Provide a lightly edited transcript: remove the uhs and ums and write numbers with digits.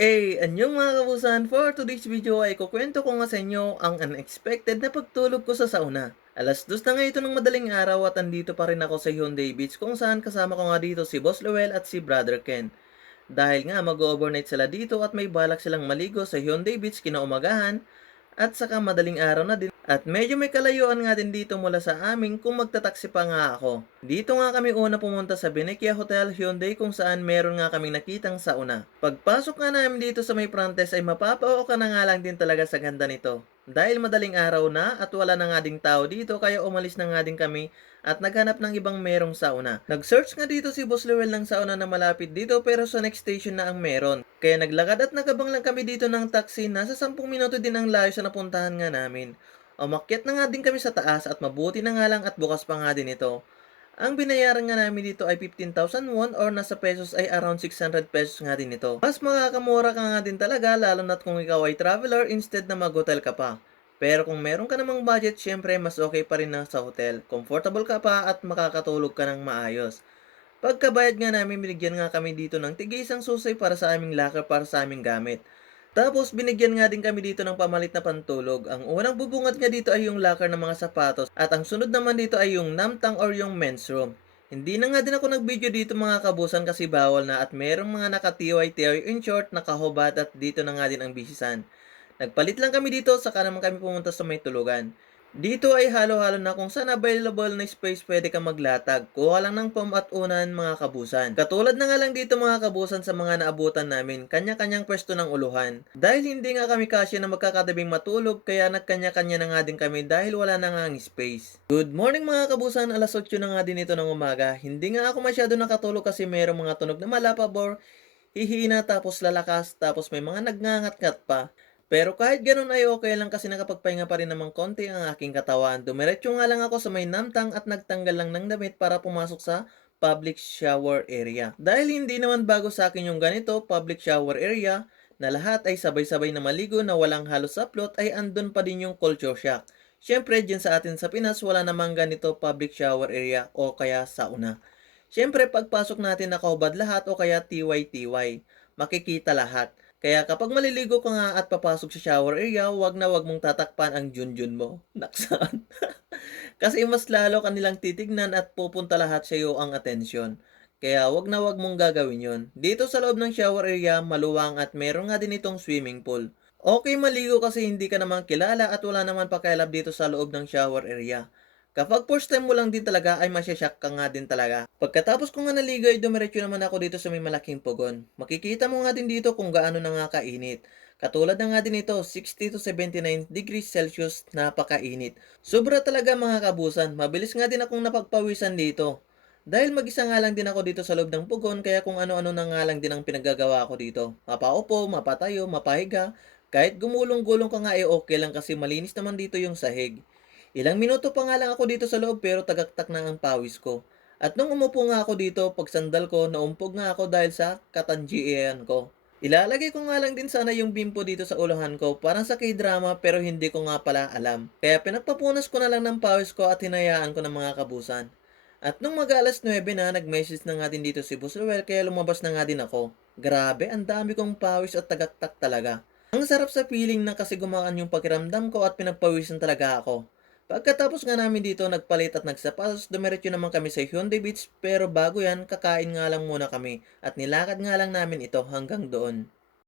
Anyong mga kabusan, for today's video ay kukwento ko nga sa inyo ang unexpected na pagtulog ko sa sauna. Alas 2 na ngayon ng madaling araw at andito pa rin ako sa Hyundai Beach kung saan kasama ko nga dito si Boss Luel at si Brother Ken. Dahil nga mag-overnight sila dito at may balak silang maligo sa Hyundai Beach kinaumagahan at saka madaling araw na din at medyo may kalayuan nga din dito mula sa amin kung magtataksi pa nga ako. Dito nga kami una pumunta sa Benekia Hotel Hyundai kung saan meron nga kaming nakitang sauna. Pagpasok nga namin dito sa may frontes ay mapapao ka na nga lang din talaga sa ganda nito. Dahil madaling araw na at wala na nga ding tao dito kaya umalis na nga din kami at naghanap ng ibang merong sauna. Nag-search nga dito si Boss Lowell ng sauna na malapit dito pero sa next station na ang meron. Kaya naglakad at nagabang lang kami dito ng taxi, nasa 10 minuto din ang layo sa napuntahan nga namin. Umakyat na nga din kami sa taas at mabuti na nga lang at bukas pa nga din ito. Ang binayaran nga namin dito ay 15,000 won or nasa pesos ay around 600 pesos nga din ito. Mas makakamura ka nga din talaga lalo na't kung ikaw ay traveler instead na mag-hotel ka pa. Pero kung meron ka namang budget, syempre mas okay pa rin na sa hotel. Comfortable ka pa at makakatulog ka ng maayos. Pagkabayad nga namin, binigyan nga kami dito ng tig-isang susi para sa aming locker para sa aming gamit. Tapos binigyan nga din kami dito ng pamalit na pantulog. Ang unang bubungad nga dito ay yung locker ng mga sapatos at ang sunod naman dito ay yung namtang or yung men's room. Hindi na nga din ako nag-video dito mga kabusan kasi bawal na at merong mga naka-TY in short, nakahubad at dito na nga din ang bisisan. Nagpalit lang kami dito saka naman kami pumunta sa may tulugan. Dito ay halo-halo na kung saan available na space pwede kang maglatag. Kuha lang ng pom at unan mga kabusan. Katulad na nga lang dito mga kabusan sa mga naabutan namin, kanya-kanyang pwesto ng uluhan. Dahil hindi nga kami kasya na magkakadabing matulog, kaya nagkanya-kanya na nga din kami dahil wala na nga ang space. Good morning mga kabusan, alas 8 na nga din ito ng umaga. Hindi nga ako masyado nakatulog kasi merong mga tunog na malapabor, hihina tapos lalakas tapos may mga nagngangat-ngat pa. Pero kahit ganun ay okay lang kasi nakapagpahinga pa rin namang konti ang aking katawan. Dumiretso nga lang ako sa may namtang at nagtanggal lang ng damit para pumasok sa public shower area. Dahil hindi naman bago sa akin yung ganito, public shower area, na lahat ay sabay-sabay na maligo na walang halos saplot ay andun pa din yung culture shock. Siyempre, dyan sa atin sa Pinas, wala namang ganito public shower area o kaya sauna. Siyempre, pagpasok natin nakahubad lahat o kaya TY-TY, makikita lahat. Kaya kapag maliligo ka nga at papasok sa shower area, wag na wag mong tatakpan ang junjun mo. Naksan. Kasi mas lalo kanilang titignan at pupunta lahat sa iyo ang atensyon. Kaya wag na wag mong gagawin yon. Dito sa loob ng shower area, maluwang at meron nga din itong swimming pool. Okay maligo kasi hindi ka naman kilala at wala naman pakialam dito sa loob ng shower area. Kapag first time mo lang din talaga ay masyashock ka nga din talaga. Pagkatapos ko nga naligo ay dumiretso naman ako dito sa may malaking pugon. Makikita mo nga din dito kung gaano na nga kainit. Katulad na nga din ito, 60 to 79 degrees Celsius, napakainit. Sobra talaga mga kabusan, mabilis nga din akong napagpawisan dito. Dahil mag-isa nga lang din ako dito sa loob ng pugon kaya kung ano-ano na nga lang din ang pinaggagawa ko dito. Mapaupo, mapatayo, mapahiga, kahit gumulong-gulong ka nga ay okay lang kasi malinis naman dito yung sahig. Ilang minuto pa nga lang ako dito sa loob pero tagaktak na ang pawis ko. At nung umupo nga ako dito, pagsandal ko, naumpog nga ako dahil sa katangian ko. Ilalagay ko nga lang din sana yung bimpo dito sa uluhan ko, parang sa K-drama pero hindi ko nga pala alam. Kaya pinagpapunas ko na lang ng pawis ko at hinayaan ko ng mga kabusan. At nung mag-alas 9 na, nag-message na nga din dito si Boss Ruel kaya lumabas na nga din ako. Grabe, ang dami kong pawis at tagaktak talaga. Ang sarap sa feeling na kasi gumaan yung pakiramdam ko at pinagpawisan talaga ako. Pagkatapos nga namin dito nagpalit at nagsapatos, dumiretso naman kami sa Hyundai Beach pero bago yan, kakain nga lang muna kami at nilakad nga lang namin ito hanggang doon.